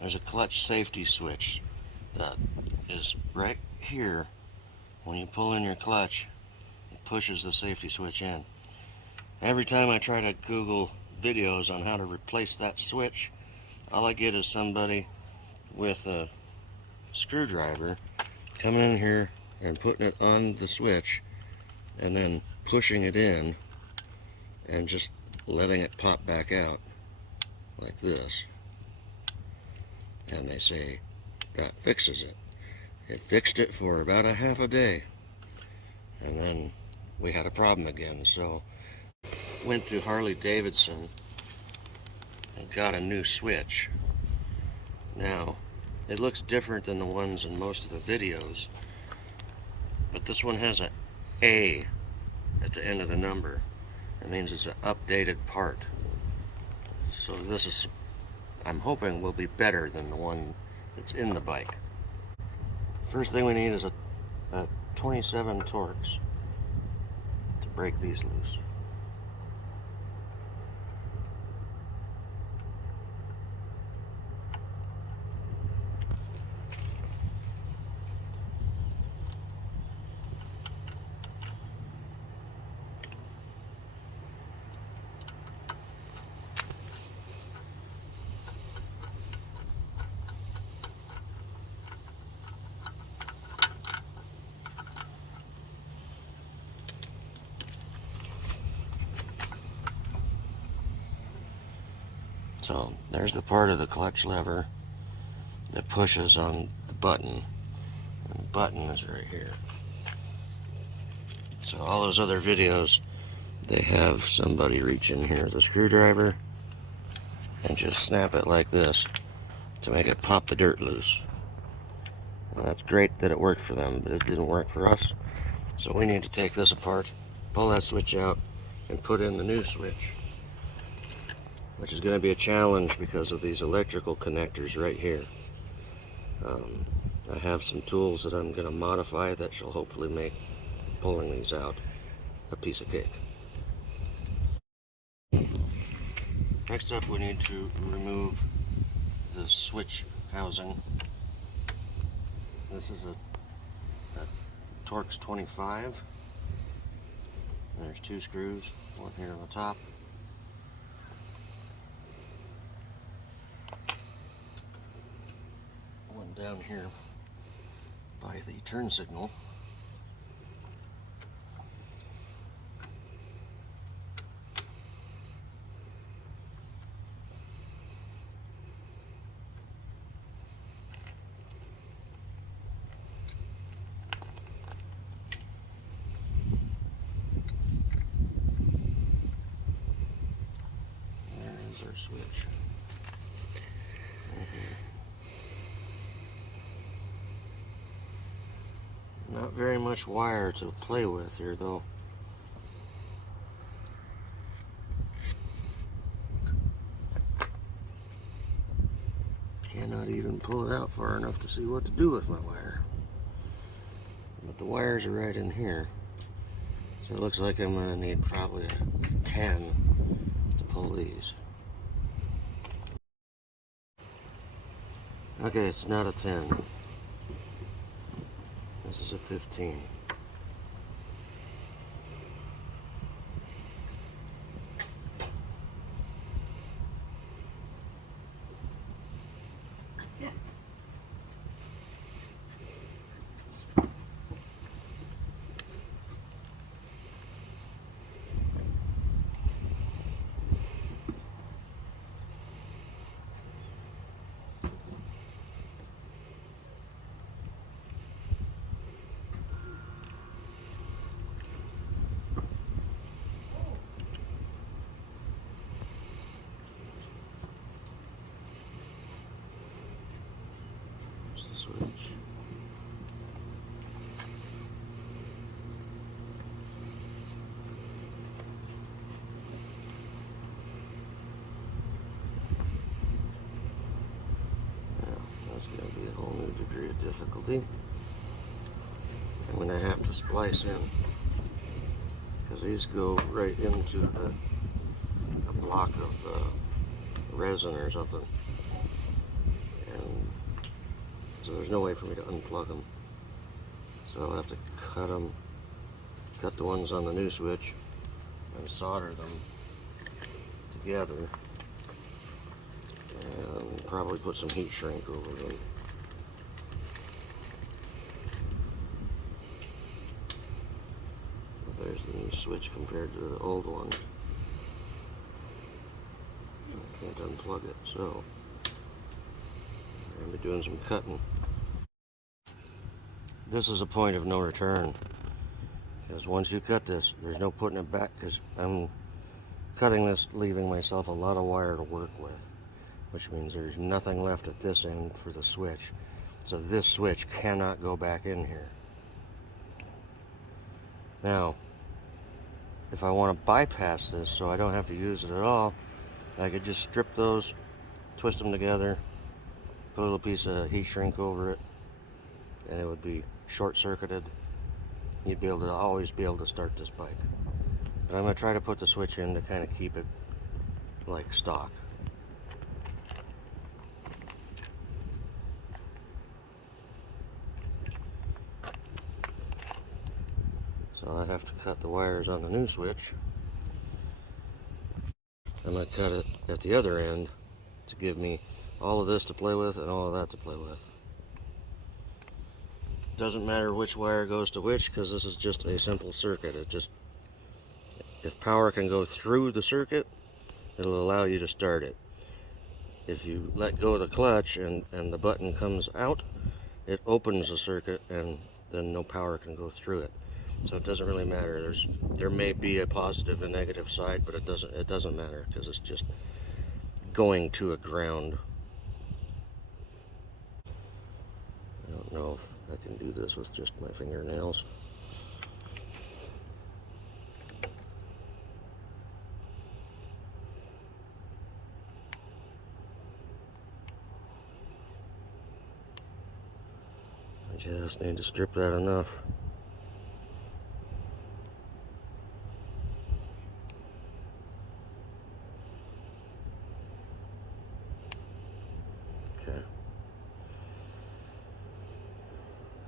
There's a clutch safety switch that is right here. When you pull in your clutch, it pushes the safety switch in. Every time I try to Google videos on how to replace that switch, all I get is somebody with a screwdriver coming in here and putting it on the switch and then pushing it in and just letting it pop back out like this. And they say that fixes it. It fixed it for about a half a day, and then we had a problem again. So went to Harley Davidson and got a new switch. Now it looks different than the ones in most of the videos, but this one has an A at the end of the number. That means it's an updated part. So this is, I'm hoping, will be better than the one that's in the bike. First thing we need is a 27 Torx to break these loose. So there's the part of the clutch lever that pushes on the button, and the button is right here. So all those other videos, they have somebody reach in here with a screwdriver and just snap it like this to make it pop the dirt loose. And that's great that it worked for them, but it didn't work for us. So we need to take this apart, pull that switch out, and put in the new switch, which is going to be a challenge because of these electrical connectors right here. I have some tools that I'm going to modify that shall hopefully make pulling these out a piece of cake. Next up, we need to remove the switch housing. This is a Torx 25. There's two screws, one here on the top. One down here by the turn signal. There is our switch. Not very much wire to play with here though. Cannot even pull it out far enough to see what to do with my wire. But the wires are right in here. So it looks like I'm going to need probably a 10 to pull these. Okay, it's not a 10. This is a 15. The switch. Now, that's going to be a whole new degree of difficulty. I'm going to have to splice in because these go right into a block of resin or something. so there's no way for me to unplug them. So I'll have to cut the ones on the new switch and solder them together, and probably put some heat shrink over them. There's the new switch compared to the old one. I can't unplug it, so I'm going to be doing some cutting. This is a point of no return, because once you cut this, there's no putting it back, because I'm cutting this, leaving myself a lot of wire to work with, which means there's nothing left at this end for the switch. So this switch cannot go back in here. Now, if I want to bypass this so I don't have to use it at all, I could just strip those, twist them together, put a little piece of heat shrink over it, and it would be short-circuited. You'd be able to always be able to start this bike. But I'm going to try to put the switch in to kind of keep it like stock. So I have to cut the wires on the new switch. I'm going to cut it at the other end to give me all of this to play with and all of that to play with. Doesn't matter which wire goes to which, because this is just a simple circuit. If power can go through the circuit, it'll allow you to start it. If you let go of the clutch and the button comes out, it opens the circuit and then no power can go through it. So it doesn't really matter. There may be a positive and negative side, but it doesn't matter, because it's just going to a ground. I don't know if I can do this with just my fingernails. I just need to strip that enough.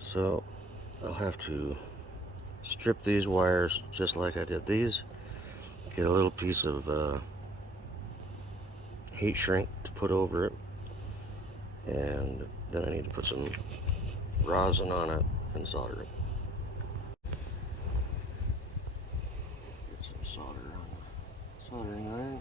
So I'll have to strip these wires just like I did these, get a little piece of heat shrink to put over it, and then I need to put some rosin on it and solder it. Get some solder on the soldering iron.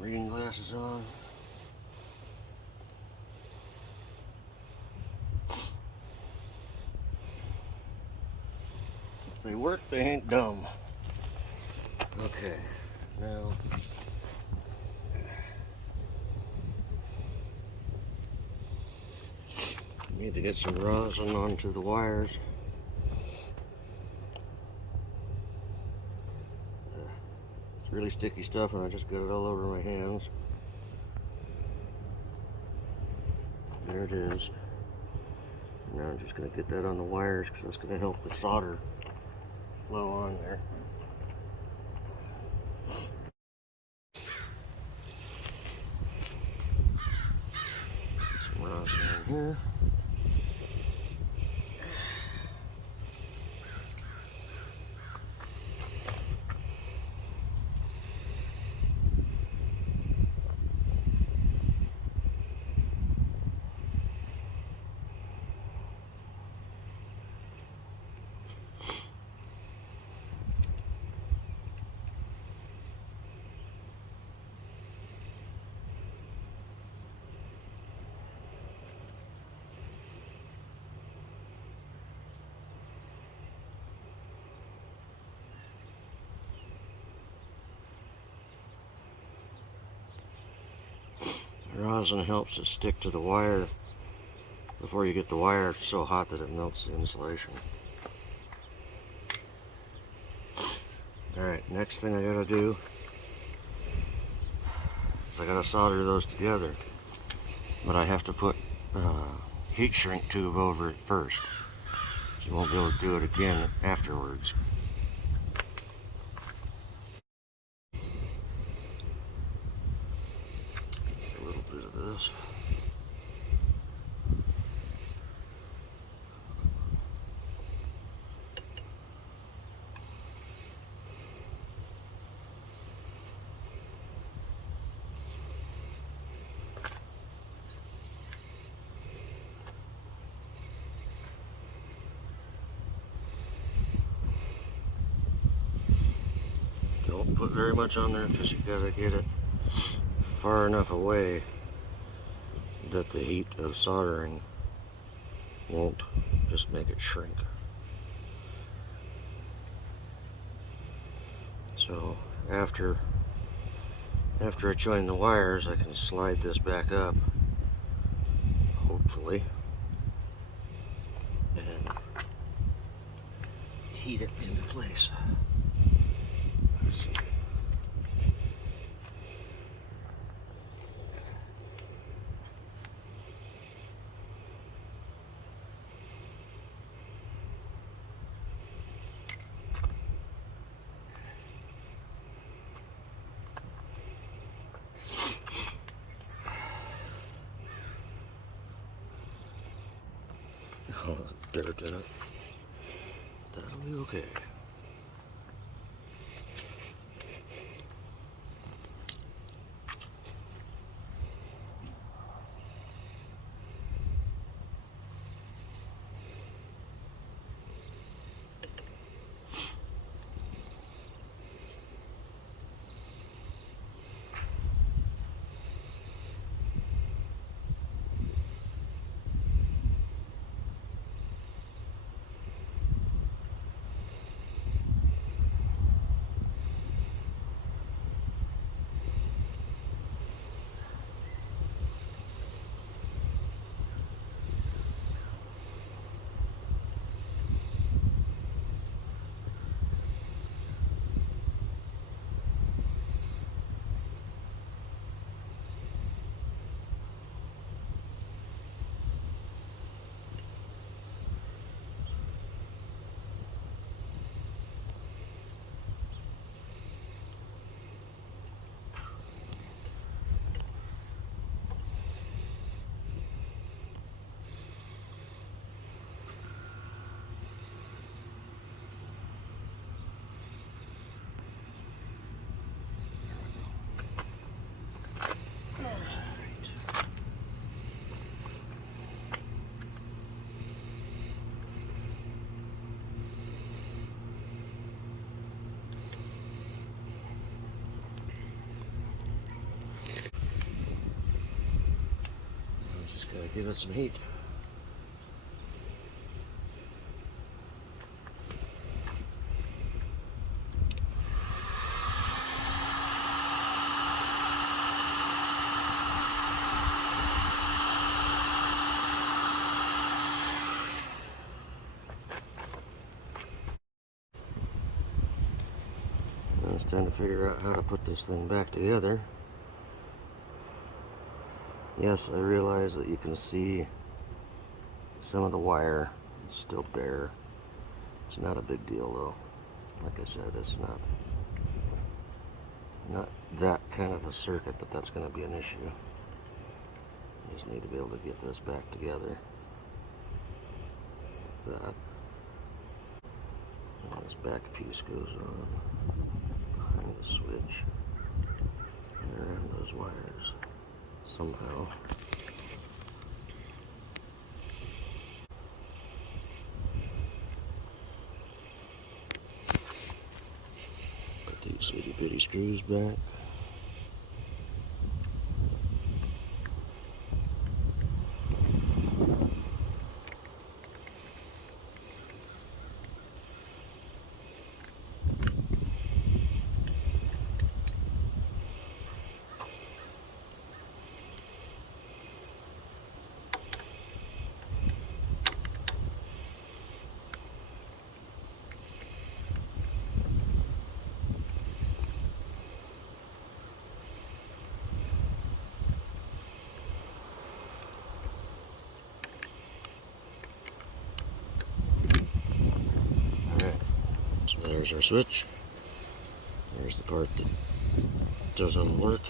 Reading glasses on. If they work, they ain't dumb. Okay, now need to get some rosin onto the wires. It's really sticky stuff, and I just got it all over my hands. There it is. Now I'm just going to get that on the wires, because that's going to help the solder flow on there. Some rosin in here. Rosin helps it stick to the wire before you get the wire so hot that it melts the insulation. Alright, next thing I gotta do is I gotta solder those together, but I have to put heat shrink tube over it first. You won't be able to do it again afterwards. this. Don't put very much on there because you gotta get it far enough away that the heat of soldering won't just make it shrink. So after I join the wires, I can slide this back up, hopefully, and heat it into place. Let's see. Oh, dirt in it. That'll be okay. Gotta give it some heat. Now it's time to figure out how to put this thing back together. Yes, I realize that you can see some of the wire is still bare. It's not a big deal though. Like I said, it's not that kind of a circuit that's going to be an issue. You just need to be able to get this back together. That. And this back piece goes on behind the switch. And around those wires somehow. Put these itty bitty screws back. So there's our switch. There's the part that does all the work.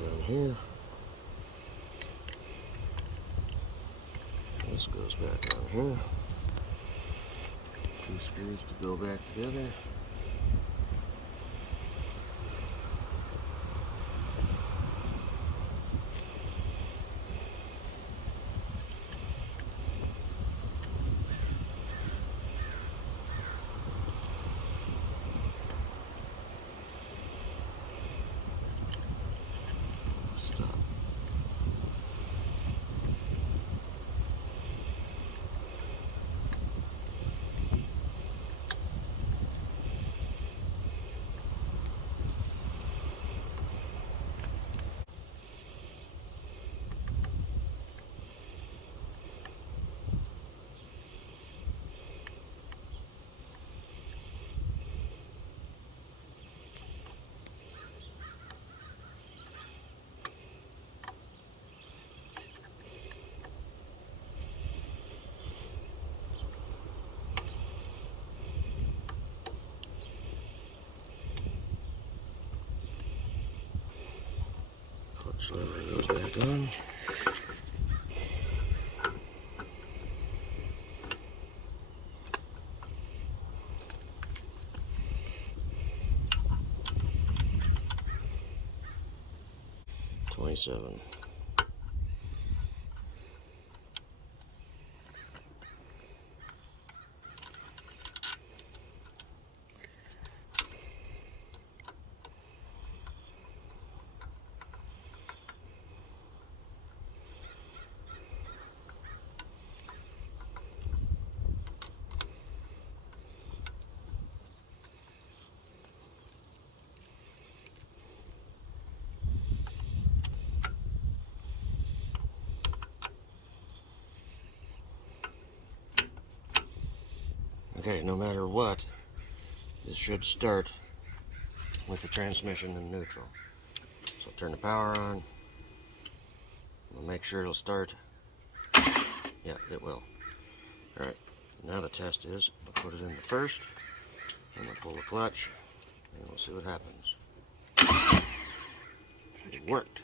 on here. This goes back on here. 2 screws to go back together. Stop. Clutch lever goes back on. $27. Okay, no matter what, this should start with the transmission in neutral. So turn the power on. We'll make sure it'll start. Yeah, it will. Alright, now the test is, I'll put it in the first, and I'll pull the clutch, and we'll see what happens. It worked.